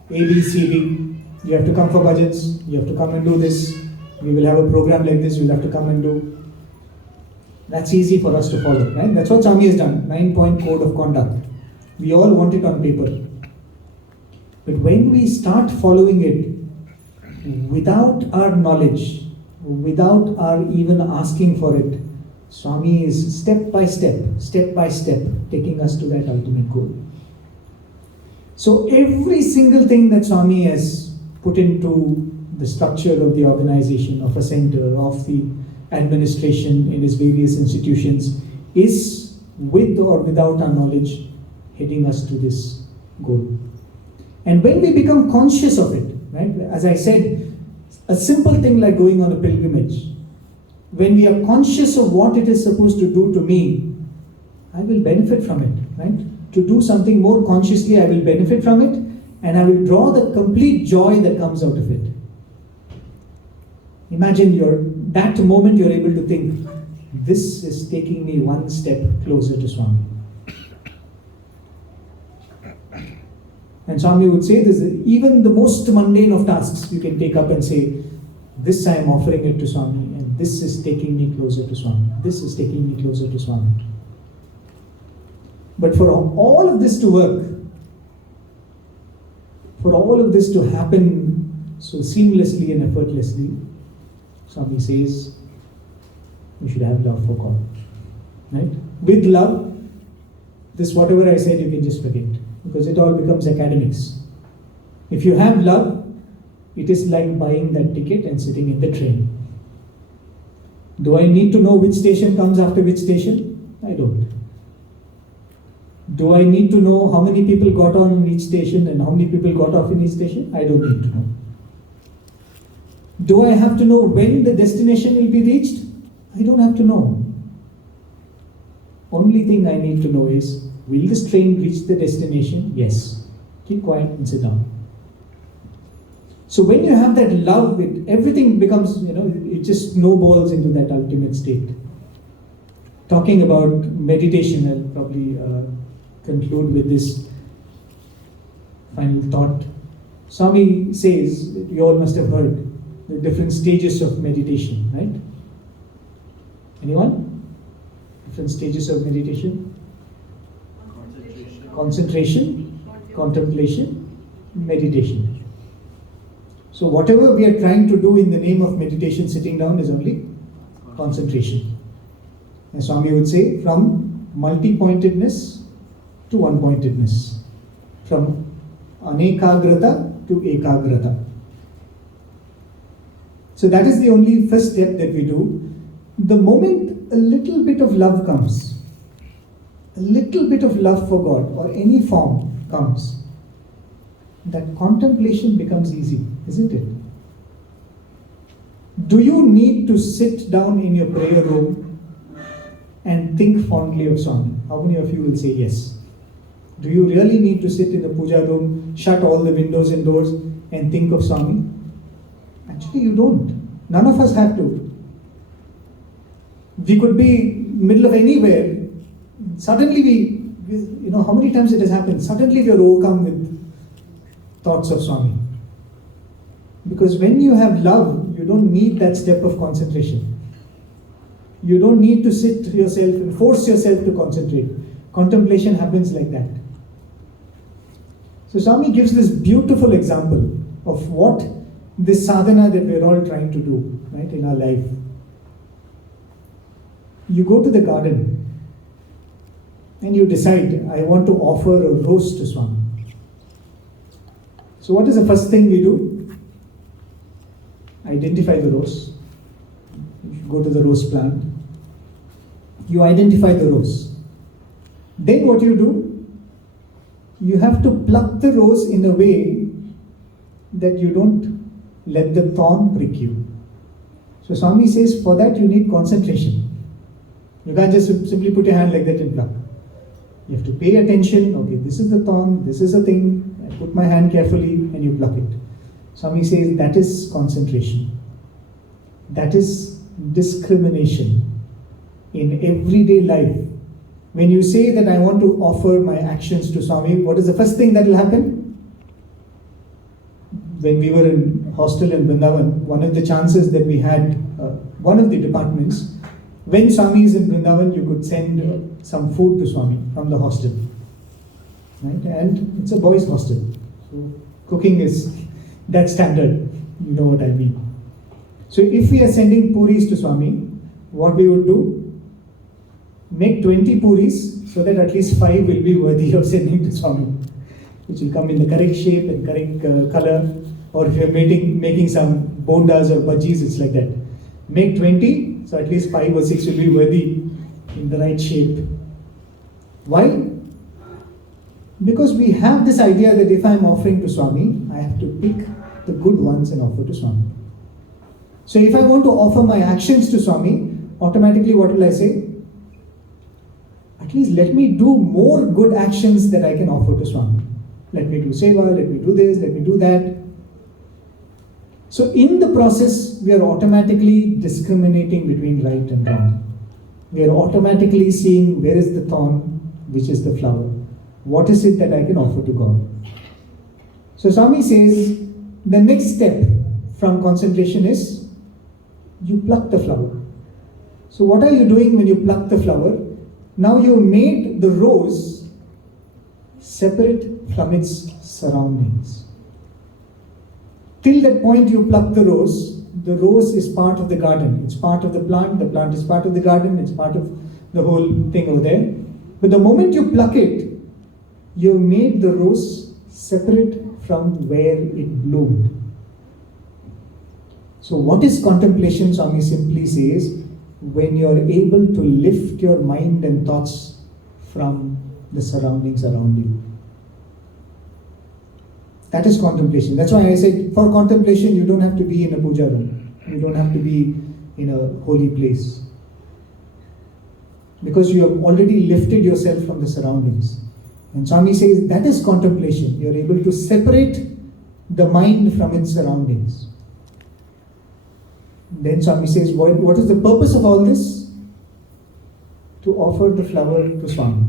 A, B, C, D. You have to come for budgets, you have to come and do this. We will have a program like this, you'll have to come and do. That's easy for us to follow, right? That's what Swami has done, 9-point code of conduct. We all want it on paper. But when we start following it without our knowledge, without our even asking for it, Swami is step by step, taking us to that ultimate goal. So every single thing that Swami has put into the structure of the organization, of a center, of the administration in his various institutions, is with or without our knowledge heading us to this goal. And when we become conscious of it, right, as I said, a simple thing like going on a pilgrimage, when we are conscious of what it is supposed to do to me, I will benefit from it, right? To do something more consciously, I will benefit from it, and I will draw the complete joy that comes out of it. Imagine that moment you're able to think, this is taking me one step closer to Swami. And Swami would say this, even the most mundane of tasks you can take up and say, this I am offering it to Swami, and this is taking me closer to Swami. This is taking me closer to Swami. But for all of this to work, for all of this to happen so seamlessly and effortlessly, Swami says, you should have love for God. Right? With love, this whatever I said you can just forget, because it all becomes academics. If you have love, it is like buying that ticket and sitting in the train. Do I need to know which station comes after which station? I don't. Do I need to know how many people got on in each station and how many people got off in each station? I don't need to know. Do I have to know when the destination will be reached? I don't have to know. Only thing I need to know is, will this train reach the destination? Yes. Keep quiet and sit down. So when you have that love, everything becomes, it just snowballs into that ultimate state. Talking about meditation, I'll probably conclude with this final thought. Swami says, you all must have heard, the different stages of meditation, right? Anyone? Different stages of meditation? Concentration, contemplation, meditation. So whatever we are trying to do in the name of meditation, sitting down, is only concentration. And Swami would say, from multi-pointedness to one-pointedness, from anekagrata to ekagrata. So that is the only first step that we do. The moment a little bit of love comes, a little bit of love for God or any form comes, that contemplation becomes easy, isn't it? Do you need to sit down in your prayer room and think fondly of Swami? How many of you will say yes? Do you really need to sit in the puja room, shut all the windows and doors and think of Swami? Actually, you don't. None of us have to. We could be middle of anywhere. Suddenly how many times it has happened? Suddenly we are overcome with thoughts of Swami. Because when you have love, you don't need that step of concentration. You don't need to sit yourself and force yourself to concentrate. Contemplation happens like that. So Swami gives this beautiful example of what this sadhana that we're all trying to do, right, in our life. You go to the garden and you decide, I want to offer a rose to Swami. So what is the first thing we do? Identify the rose. You go to the rose plant. You identify the rose. Then what you do? you have to pluck the rose in a way that you don't let the thorn prick you. So Swami says, for that you need concentration. You can't just simply put your hand like that and pluck. You have to pay attention. Okay, this is the thorn, this is the thing. I put my hand carefully and you pluck it. Swami says that is concentration. That is discrimination in everyday life. When you say that I want to offer my actions to Swami, what is the first thing that will happen? When we were in hostel in Vrindavan, one of the chances that we had, one of the departments, when Swami is in Vrindavan, you could send some food to Swami from the hostel. Right? And it's a boys' hostel. So cooking is that standard. You know what I mean. So if we are sending puris to Swami, what we would do? Make 20 puris so that at least 5 will be worthy of sending to Swami, which will come in the correct shape and correct color. Or if you're making some bondas or bhajis, it's like that. Make 20, so at least 5 or 6 will be worthy in the right shape. Why? Because we have this idea that if I'm offering to Swami, I have to pick the good ones and offer to Swami. So if I want to offer my actions to Swami, automatically what will I say? At least let me do more good actions that I can offer to Swami. Let me do seva, let me do this, let me do that. So in the process, we are automatically discriminating between right and wrong. We are automatically seeing where is the thorn, which is the flower. What is it that I can offer to God? So Swami says, the next step from concentration is, you pluck the flower. So what are you doing when you pluck the flower? Now you made the rose separate from its surroundings. Till that point you pluck the rose is part of the garden, it's part of the plant is part of the garden, it's part of the whole thing over there. But the moment you pluck it, you made the rose separate from where it bloomed. So what is contemplation? Swami simply says, when you are able to lift your mind and thoughts from the surroundings around you. That is contemplation. That's why I said, for contemplation, you don't have to be in a puja room. You don't have to be in a holy place. Because you have already lifted yourself from the surroundings. And Swami says, that is contemplation. You are able to separate the mind from its surroundings. Then Swami says, what is the purpose of all this? To offer the flower to Swami.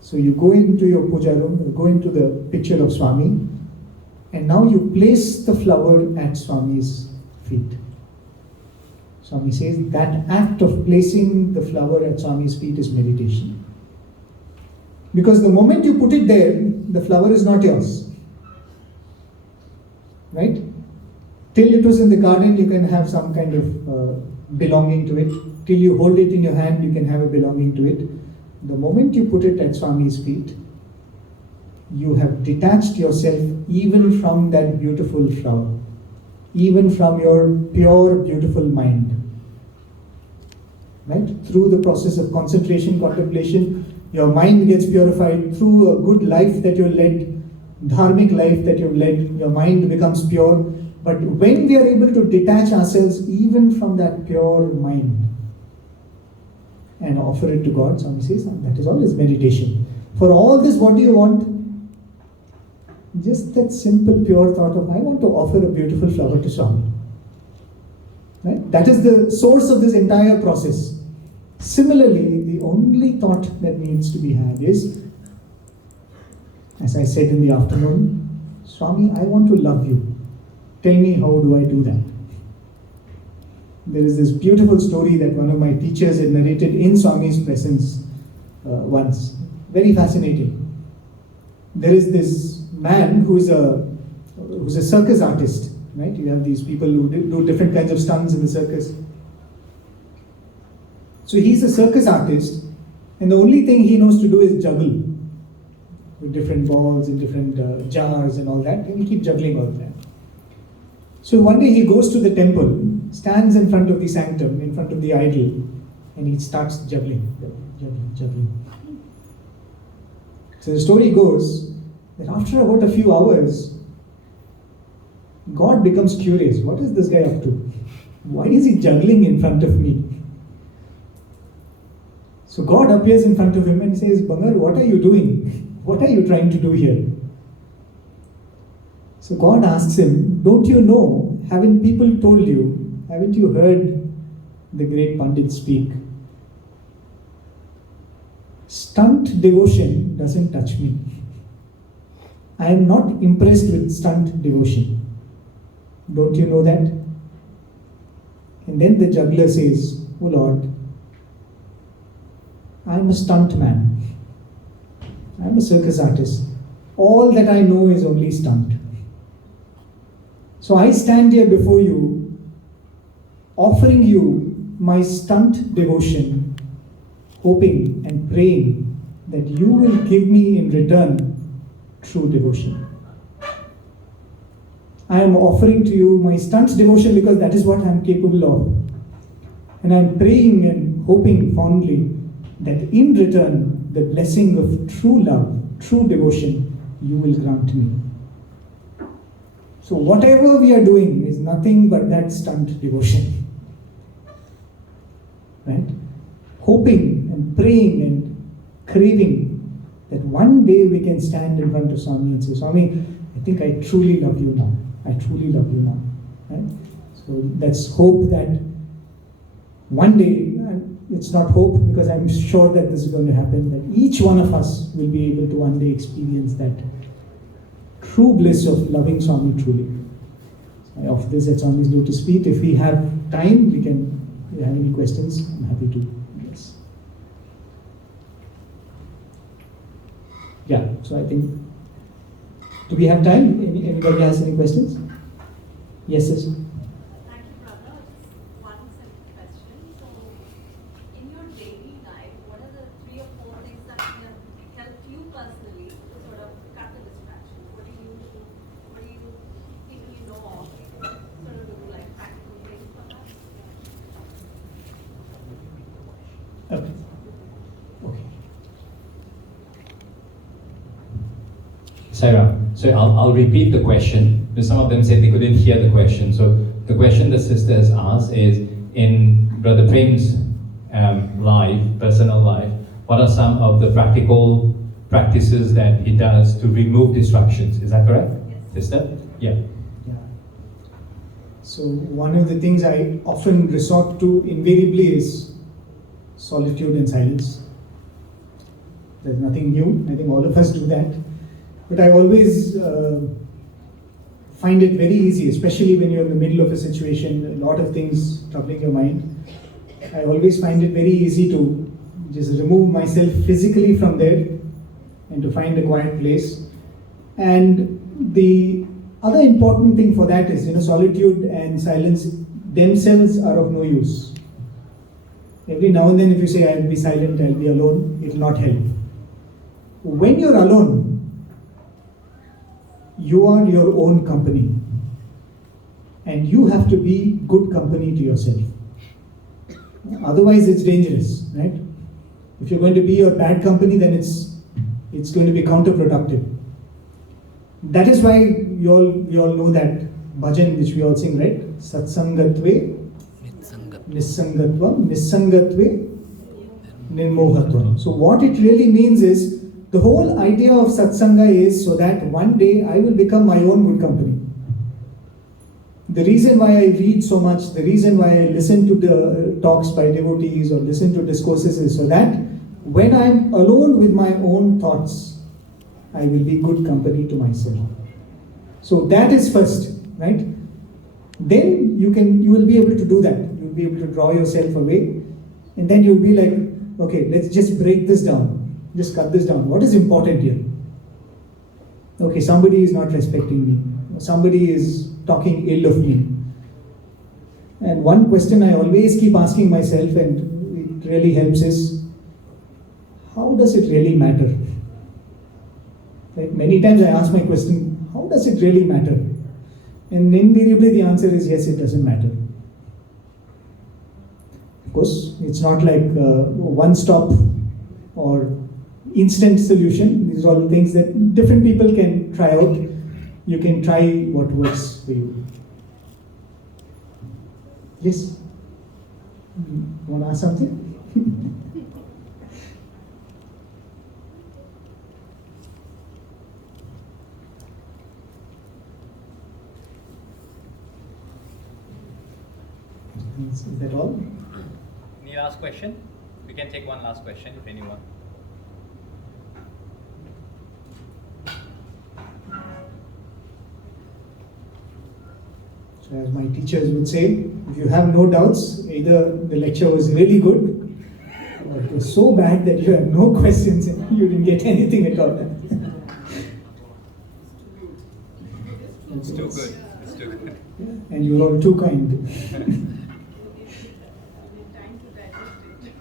So you go into your puja room, you go into the picture of Swami, and now you place the flower at Swami's feet. Swami says that act of placing the flower at Swami's feet is meditation. Because the moment you put it there, the flower is not yours. Right? Till it was in the garden, you can have some kind of belonging to it. Till you hold it in your hand, you can have a belonging to it. The moment you put it at Swami's feet, you have detached yourself even from that beautiful flower, even from your pure, beautiful mind. Right? Through the process of concentration, contemplation, your mind gets purified. Through a good life that you've led, dharmic life that you've led, your mind becomes pure. But when we are able to detach ourselves even from that pure mind and offer it to God, Swami says, that is always meditation. For all this, what do you want? Just that simple, pure thought of, I want to offer a beautiful flower to Swami. Right? That is the source of this entire process. Similarly, the only thought that needs to be had is, as I said in the afternoon, Swami, I want to love you. Tell me, how do I do that? There is this beautiful story that one of my teachers had narrated in Swami's presence once. Very fascinating. There is this man who's a circus artist, right? You have these people who do different kinds of stunts in the circus. So he's a circus artist, and the only thing he knows to do is juggle with different balls and different jars and all that, and he keeps juggling all of that. So one day he goes to the temple, stands in front of the sanctum, in front of the idol, and he starts juggling. So the story goes that after about a few hours, God becomes curious. What is this guy up to? Why is he juggling in front of me? So God appears in front of him and says, Bangar, what are you doing? What are you trying to do here? So God asks him, don't you know, haven't people told you, haven't you heard the great Pandit speak? Stunt devotion doesn't touch me. I am not impressed with stunt devotion. Don't you know that? And then the juggler says, oh Lord, I am a stunt man. I am a circus artist. All that I know is only stunt. So I stand here before you, offering you my stunt devotion, hoping and praying that you will give me in return true devotion. I am offering to you my stunt devotion because that is what I am capable of. And I am praying and hoping fondly that in return, the blessing of true love, true devotion, you will grant me. So whatever we are doing is nothing but that stunt devotion. Right? Hoping and praying and craving that one day we can stand in front of Swami and say, Swami, I think I truly love you now. I truly love you now. Right? So let's hope that one day, and it's not hope because I'm sure that this is going to happen, that each one of us will be able to one day experience that true bliss of loving Swami truly. I offer this at Swami's lotus feet. If we have time, if you have any questions, I'm happy to. Yes. Yeah, so I think, do we have time? Anybody has any questions? Yes, yes. Thank you, brother. Just one simple question. So, in your daily life, what are the 3 or 4 things that have helped you personally to sort of cut the distraction? What do you do? What do you people you know of sort of do like practical things for that? Okay. Okay. Sarah, so I'll repeat the question, because some of them said they couldn't hear the question. So the question the sister has asked is, in Brother Prem's personal life, what are some of the practical practices that he does to remove distractions? Is that correct, Yes. sister? Yeah. Yeah. So one of the things I often resort to invariably is solitude and silence. There's nothing new. I think all of us do that. But I always find it very easy, especially when you're in the middle of a situation, a lot of things troubling your mind. I always find it very easy to just remove myself physically from there and to find a quiet place. And the other important thing for that is, solitude and silence themselves are of no use. Every now and then if you say, I'll be silent, I'll be alone, it will not help. When you're alone, you are your own company. And you have to be good company to yourself. Otherwise it's dangerous, right? If you're going to be your bad company, then it's going to be counterproductive. That is why we all know that bhajan which we all sing, right? Satsangatve Nissangatvam, Nissangatve Nirmohatvam. So what it really means is, the whole idea of satsanga is so that one day I will become my own good company. The reason why I read so much, the reason why I listen to the talks by devotees or listen to discourses is so that when I'm alone with my own thoughts, I will be good company to myself. So that is first, right? Then you will be able to do that. You'll be able to draw yourself away, and then you'll be like, okay, let's just break this down. Just cut this down. What is important here? Okay, somebody is not respecting me. Somebody is talking ill of me. And one question I always keep asking myself, and it really helps, is, how does it really matter? Right? Many times I ask my question, how does it really matter? And invariably the answer is yes, it doesn't matter. Of course, it's not like one stop or instant solution. These are all things that different people can try out. You can try what works for you. Yes? You want to ask something? Is that all? Any last question? We can take one last question if anyone. So as my teachers would say, if you have no doubts, either the lecture was really good or it was so bad that you have no questions and you didn't get anything at all. It's too good. It's too good. And you were all too kind. Time to digest it.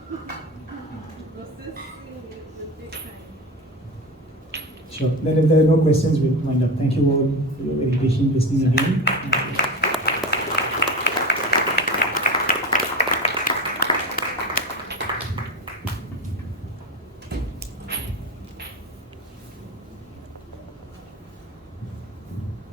Processing it will take time. Sure. Then if there are no questions, we'll wind up. Thank you all for your very patient listening again.